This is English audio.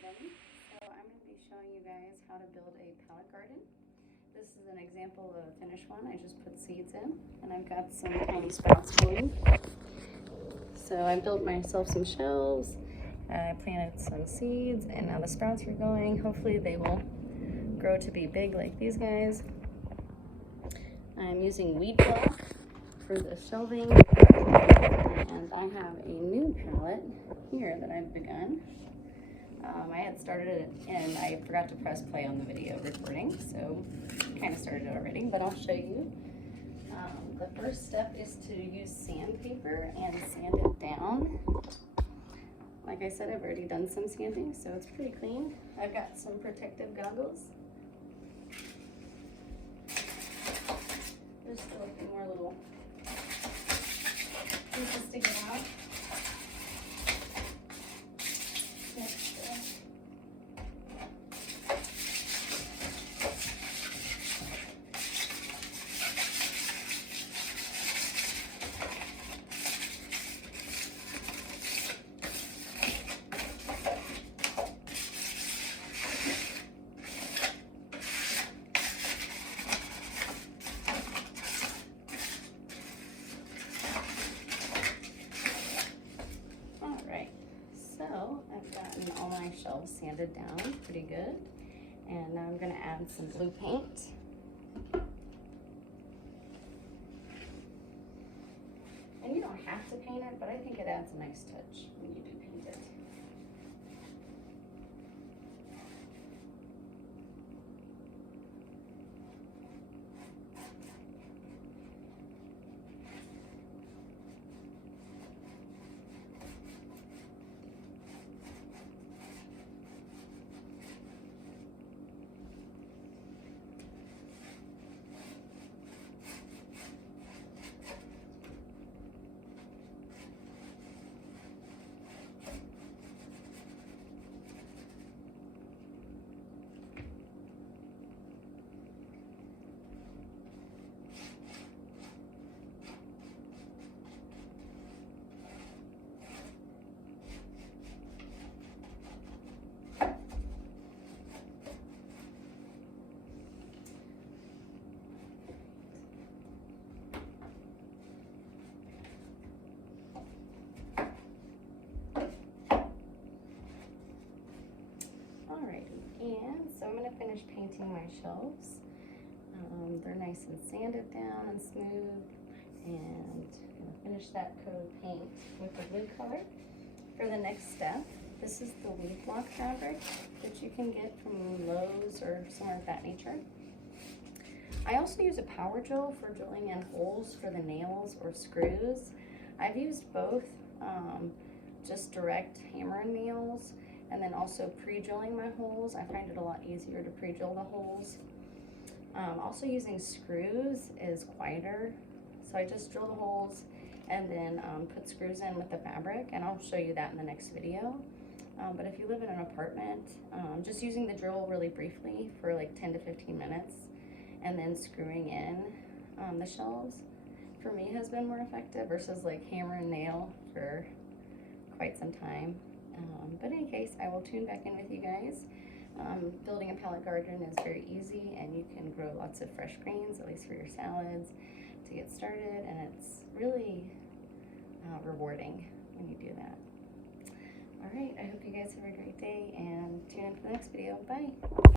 everybody. So I'm going to be showing you guys how to build a pallet garden. This is an example of a finished one. I just put seeds in and I've got some tiny sprouts going. So I built myself some shelves, I planted some seeds, and now the sprouts are going. Hopefully they will grow to be big like these guys. I'm using weed block for the shelving, and I have a new pallet here that I've begun. I had started it and I forgot to press play on the video recording, so kind of started it already, but I'll show you. The first step is to use sandpaper and sand it down. Like I said, I've already done some sanding, so it's pretty clean. I've got some protective goggles. There's still a few more little pieces to get out. So I've gotten all my shelves sanded down pretty good, and now I'm going to add some blue paint. And you don't have to paint it, but I think it adds a nice touch when you do paint it. Alrighty, and so I'm going to finish painting my shelves. They're nice and sanded down and smooth, and I'm going to finish that coat of paint with the blue color. For the next step, this is the weed block fabric that you can get from Lowe's or somewhere of that nature. I also use a power drill for drilling in holes for the nails or screws. I've used both, just direct hammer and nails, and then also pre-drilling my holes. I find it a lot easier to pre-drill the holes. Also using screws is quieter, so I just drill the holes and then put screws in with the fabric, and I'll show you that in the next video. But if you live in an apartment, just using the drill really briefly for like 10 to 15 minutes and then screwing in the shelves for me has been more effective versus like hammer and nail for quite some time. But in any case, I will tune back in with you guys. Building a pallet garden is very easy, and you can grow lots of fresh greens, at least for your salads, to get started, and it's really rewarding when you do that. All right, I hope you guys have a great day, and tune in for the next video. Bye.